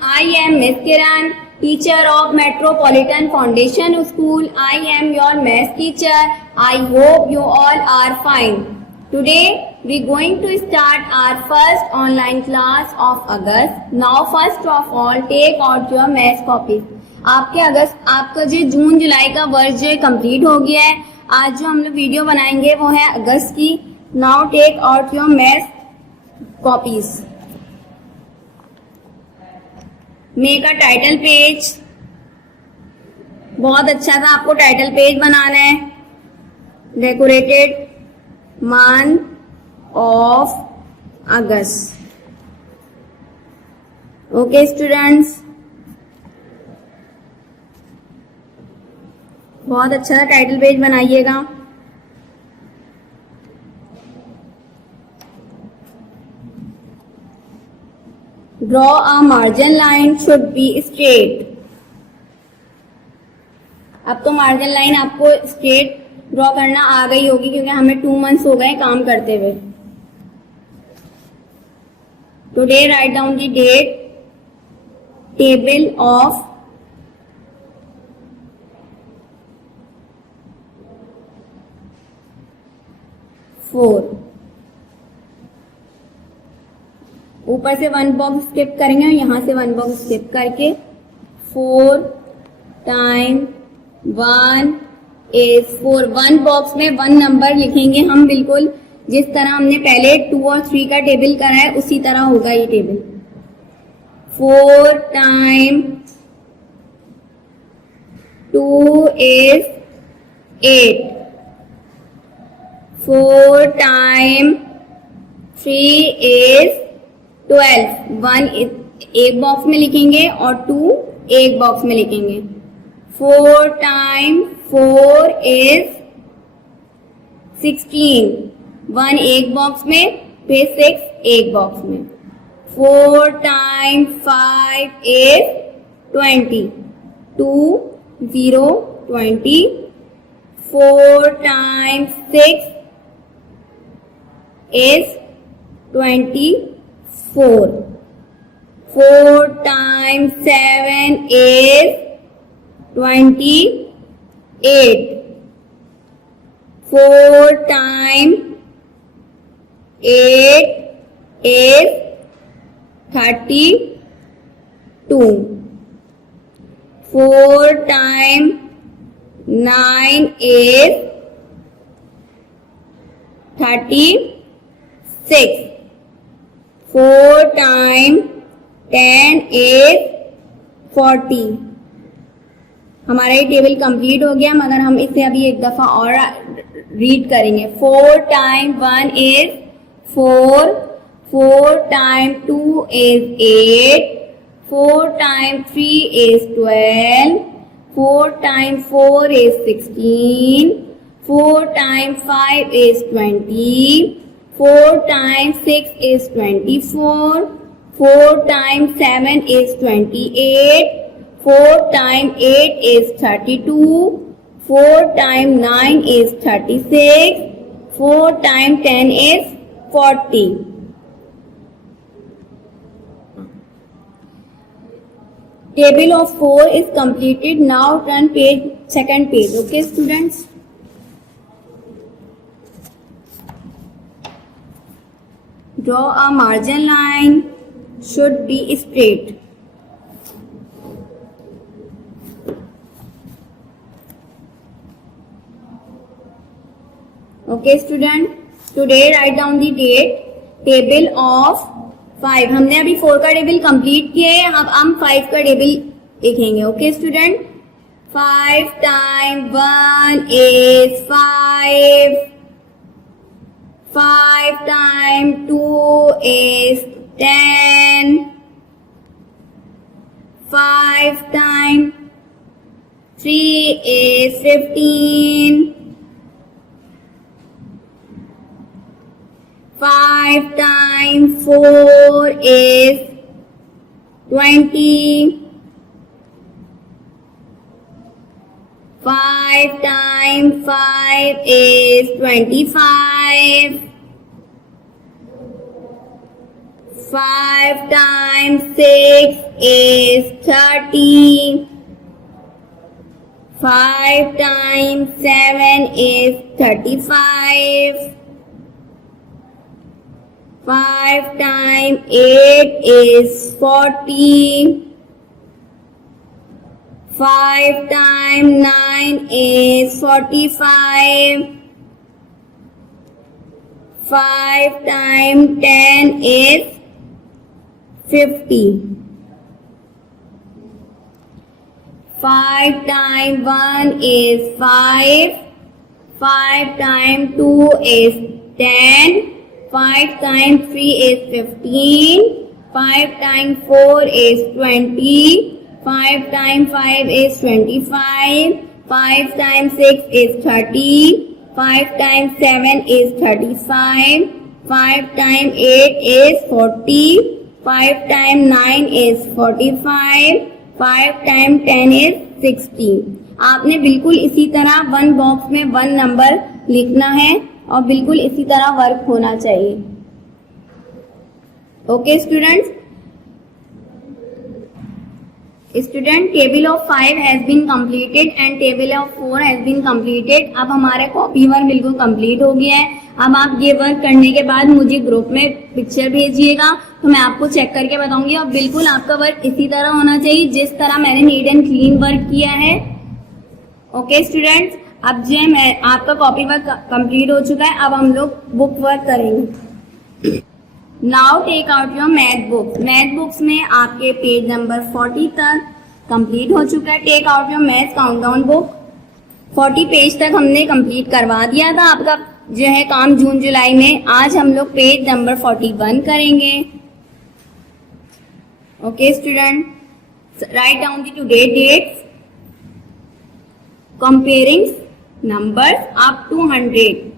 I am Miss Kiran, teacher of Metropolitan Foundation School. I am your math teacher. I hope you all are fine. Today we going to start our first online class of August. Now first of all take out your math copies. आपका जो जून जुलाई का वर्ष जो complete हो गया है, आज जो हम लोग वीडियो बनाएंगे वो है अगस्त की. Now take out your math copies. Make a title page. बहुत अच्छा था, आपको टाइटल पेज बनाना है. Decorated month of August. Okay students, बहुत अच्छा सा टाइटल पेज बनाइएगा. Draw a margin line should be straight. अब तो मार्जिन लाइन आपको स्ट्रेट ड्रॉ करना आ गई होगी क्योंकि हमें 2 मंथ्स हो गए काम करते हुए. Today write down the date. Table of four. ऊपर से 1 बॉक्स स्किप करेंगे और यहां से 1 बॉक्स स्किप करके 4 टाइम 1 इज 4. 1 बॉक्स में 1 नंबर लिखेंगे हम, बिल्कुल जिस तरह हमने पहले 2 और 3 का टेबल करा है उसी तरह होगा ये table. 4 time 2 is 8. 4 time 3 is 12. 1 एक बॉक्स में लिखेंगे और 2 एक बॉक्स में लिखेंगे. 4 टाइम 4 इज 16. 1 एक बॉक्स में, फिर 6 एक बॉक्स में. 4 time 5 is 20. 2 0 20. 4 time 6 is 24. 4 times 7 is 28. 4 times 8 is 32. 4 times 9 is 36. 4 times 10 is 40. हमारा ये टेबल कंप्लीट हो गया, मगर हम इसे अभी एक दफा और रीड करेंगे. 4 time 1 is 4. 4 time 2 is 8. 4 time 3 is 12. 4 time 4 is 16. 4 time 5 is 20. 4 times 6 is 24. 4 times 7 is 28. 4 times 8 is 32. 4 times 9 is 36. 4 times 10 is 40. Table of 4 is completed. Now turn page, second page. Okay students. Draw a margin line should be straight. Okay student, today write down the date. Table of 5. हमने अभी 4 का table complete किया है, अब हम 5 का table लिखेंगे. Okay student. 5 time 1 is 5. 5 times 2 is 10. 5 times 3 is 15. 5 times 4 is 20. 5 times 5 is 25. 5 times 6 is 30. 5 times 7 is 35. 5 times 8 is 40. 5 times 9 is 45. 5 times 10 is 50. 5 times 1 is 5. 5 times 2 is 10. 5 times 3 is 15. 5 times 4 is 20. 5 times 5 is 25. 5 times 6 is 30. 5 times 7 is 35. 5 times 8 is 40. 5 times 9 is 45. 5 times 10 is 60. आपने बिल्कुल इसी तरह one box में one number लिखना है और बिल्कुल इसी तरह वर्क होना चाहिए. Okay students, table of 5 has been completed and table of 4 has been completed. अब हमारा कॉपी वर्क बिल्कुल कंप्लीट हो गया है. अब आप ये वर्क करने के बाद मुझे ग्रुप में पिक्चर भेजिएगा तो मैं आपको चेक करके बताऊंगी. और बिल्कुल आपका वर्क इसी तरह होना चाहिए जिस तरह मैंने नीट एंड क्लीन वर्क किया है. ओके स्टूडेंट्स, अब जो है आपका कॉपी वर्क कंप्लीट हो चुका है. अब हम लोग बुक वर्क करेंगे. Now take out your math books. Math books में आपके पेज नंबर 40 तक कंप्लीट हो चुका है. Take out your math countdown book. 40 page तक हमने कंप्लीट करवा दिया था आपका जो है काम जून जुलाई में. आज हम लोग पेज नंबर 41 करेंगे. Okay student, write down the today dates. Comparing numbers up to 100.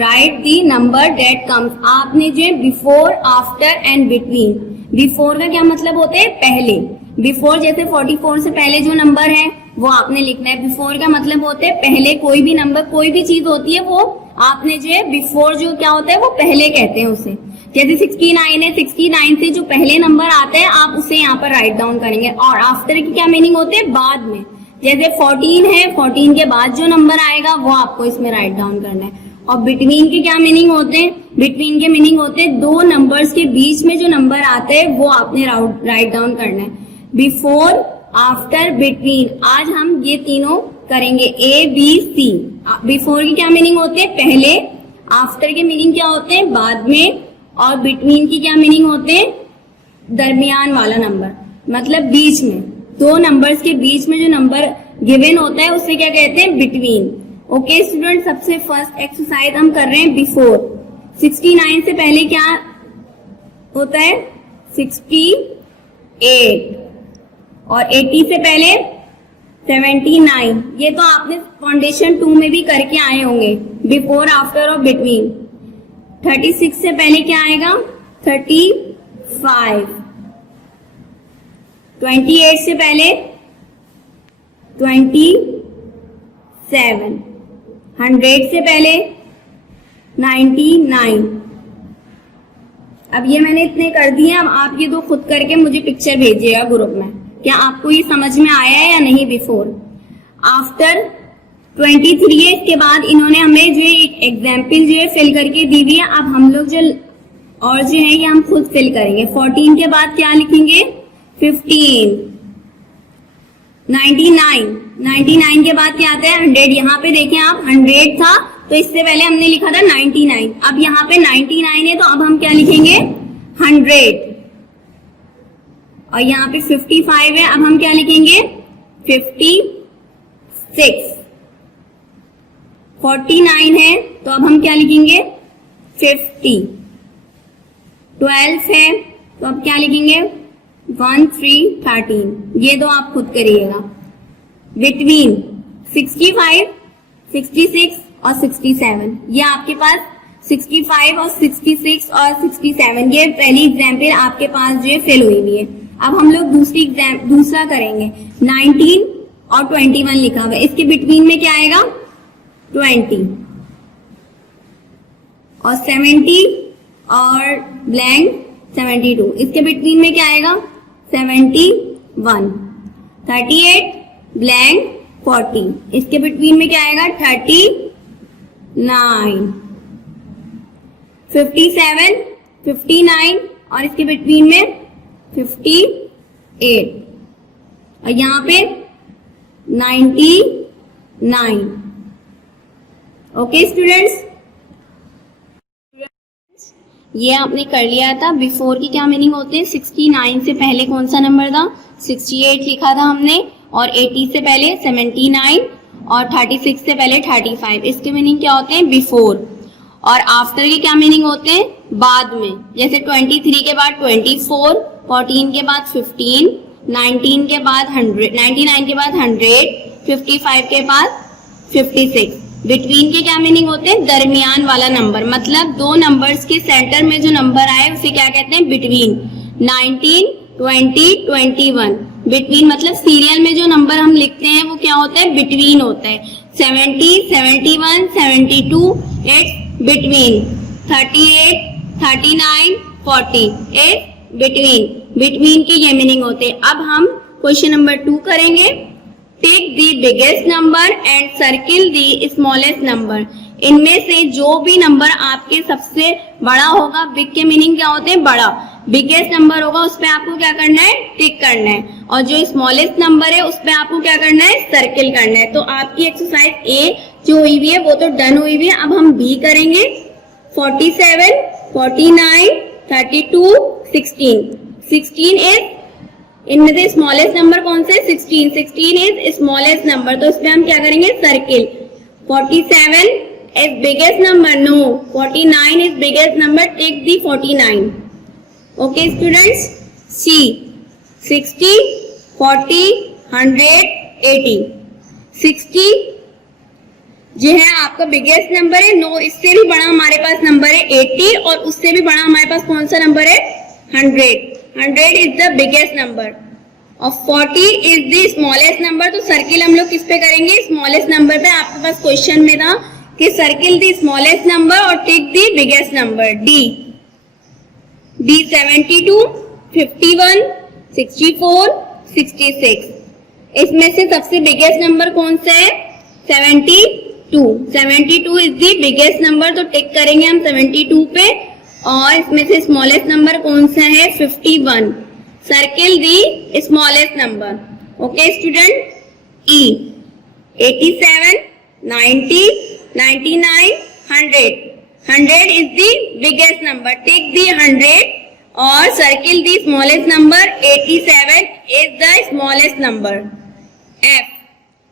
Write the number date comes. आपने जो है before, after and between. Before का क्या मतलब होता है? पहले. बिफोर जैसे 44 से पहले जो नंबर है वो आपने लिखना है. बिफोर का मतलब होता है पहले. कोई भी नंबर, कोई भी चीज होती है वो आपने जो है बिफोर जो क्या होता है वो पहले कहते हैं उसे. जैसे 69 है, 69 से जो पहले नंबर आता है आप उसे यहाँ पर राइट डाउन करेंगे. और आफ्टर की क्या मीनिंग होते हैं? बाद में. जैसे 14 है, 14 के बाद जो नंबर आएगा वो आपको इसमें राइट डाउन करना है. और बिटवीन के क्या मीनिंग होते हैं? बिटवीन के मीनिंग होते हैं दो नंबर्स के बीच में जो नंबर आते हैं वो आपने राइट डाउन करना है. Before, after, between. आज हम ये तीनों करेंगे, ABC. बिफोर की क्या मीनिंग होते हैं? पहले. आफ्टर के मीनिंग क्या होते हैं? बाद में. और बिटवीन की क्या मीनिंग होते हैं? दरमियान वाला नंबर, मतलब बीच में. दो नंबर्स के बीच में जो नंबर गिवन होता है उसे क्या कहते हैं? बिटवीन. ओके स्टूडेंट, सबसे फर्स्ट एक्सरसाइज हम कर रहे हैं बिफोर. 69 से पहले क्या होता है? 68. और 80 से पहले 79. ये तो आपने फाउंडेशन 2 में भी करके आए होंगे, बिफोर, आफ्टर और बिटवीन. 36 से पहले क्या आएगा? 35. 28 से पहले 27. 100 से पहले 99. अब ये मैंने इतने कर दिए. अब आप ये दो खुद करके मुझे पिक्चर भेजिएगा ग्रुप में. क्या आपको ये समझ में आया है या नहीं? बिफोर, आफ्टर 23 है. इसके बाद इन्होंने हमें जो एक एग्जाम्पल जो है फिल करके दी हुई है. अब हम लोग जो और जो है ये हम खुद फिल करेंगे. 14 के बाद क्या लिखेंगे? 15. 99 के बाद क्या आता है? 100. यहाँ पे देखें आप, 100 था तो इससे पहले हमने लिखा था 99. अब यहाँ पे 99 है तो अब हम क्या लिखेंगे? 100. और यहाँ पे 55 है, अब हम क्या लिखेंगे? 56. 49 है तो अब हम क्या लिखेंगे? 50. 12 है तो अब क्या लिखेंगे? 1 3 13. ये दो आप खुद करिएगा. बिटवीन 65, 66 और 67. ये आपके पास 65 और 66 और 67 ये पहली एग्जाम्पल आपके पास जो है फिल हुई है. अब हम लोग दूसरा करेंगे. 19 और 21 लिखा हुआ है. इसके बिटवीन में क्या आएगा? 20. और 70 और ब्लैंक 72, इसके बिटवीन में क्या आएगा 71, 38 ब्लैंक 40, इसके बिटवीन में क्या आएगा 39, 57, 59 और इसके बिटवीन में 58 और यहाँ पे 99। ओके स्टूडेंट्स, ये आपने कर लिया था। बिफोर की क्या मीनिंग होते हैं, 69 से पहले कौन सा नंबर था, 68 लिखा था हमने, और 80 से पहले 79 और 36 से पहले 35। इसके मीनिंग क्या होते हैं, बिफोर। और आफ्टर के क्या मीनिंग होते हैं, बाद में। जैसे 23 के बाद 24, 14 के बाद 15, 19 के बाद 100, 99 के बाद 100, 55 के बाद 56। बिटवीन के क्या मीनिंग होते हैं, दरमियान वाला नंबर। मतलब दो नंबर्स के सेंटर में जो नंबर आए उसे क्या कहते हैं, बिटवीन। 19, 20, 21। बिटवीन मतलब सीरियल में जो नंबर हम लिखते हैं वो क्या होता है, बिटवीन होता है। 70, 71, 72, it's between. 38, 39, 40, it's between. Between के ये मीनिंग होते हैं। अब हम क्वेश्चन नंबर 2 करेंगे। Take the biggest number and circle the smallest number. इनमें से जो भी नंबर आपके सबसे बड़ा होगा, बिग के मीनिंग क्या होते हैं, बड़ा। बिगेस्ट नंबर होगा उस पे आपको क्या करना है, टिक करना है। और जो स्मॉलेस्ट नंबर है उस पे आपको क्या करना है, सर्किल करना है। तो आपकी एक्सरसाइज ए जो हुई हुई है वो तो डन हुई हुई है। अब हम बी करेंगे। 47, 49, 32, 16। 16 इज, इनमें से स्मॉलेस्ट नंबर कौन से, 16। 16 इज स्मॉलेस्ट नंबर, तो इसमें हम क्या करेंगे, circle. 47 is biggest number, no. 49 is biggest number, take the 49। Okay students, C 60, 40, 100, 80। 60 जो है आपका बिगेस्ट नंबर है, नो। इससे भी बड़ा हमारे पास नंबर है 80 और उससे भी बड़ा हमारे पास कौन सा नंबर है, 100। 100 इज द बिगेस्ट नंबर और 40 इज द स्मॉलेस्ट नंबर। तो सर्किल हम लोग किस पे करेंगे, स्मॉलेस्ट नंबर पे। आपके पास क्वेश्चन में था कि सर्किल द स्मॉलेस्ट नंबर और take the biggest number. D 72, 51, 64, 66। इसमें से सबसे बिगेस्ट नंबर कौन सा है, 72। 72 इज द बिगेस्ट नंबर, तो टिक करेंगे हम 72 पे। और इसमें से स्मॉलेस्ट नंबर कौन सा है, 51। Circle the smallest number. Okay student, E 87, 90, 99, 100। 100 is the biggest number. Take the 100 और circle the smallest number. 87 is the smallest number. F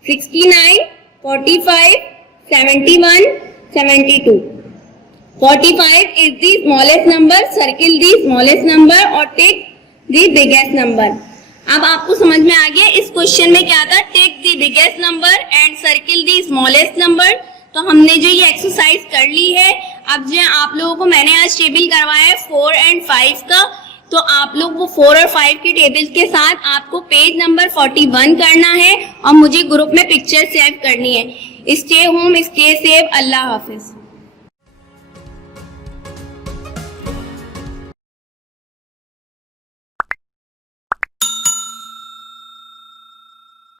69, 45, 71, 72. 45 is the smallest number. Circle the smallest number और take the biggest number. अब आपको समझ में आ गया इस question में क्या था, take the biggest number and circle the smallest number. तो हमने जो ये एक्सरसाइज कर ली है। अब जो आप लोगों को मैंने आज टेबल करवाया है 4 और 5 का, तो आप लोग वो 4 और 5 के टेबल के साथ आपको पेज नंबर 41 करना है और मुझे ग्रुप में पिक्चर सेव करनी है। स्टे होम, स्टे सेफ, अल्लाह हाफिज।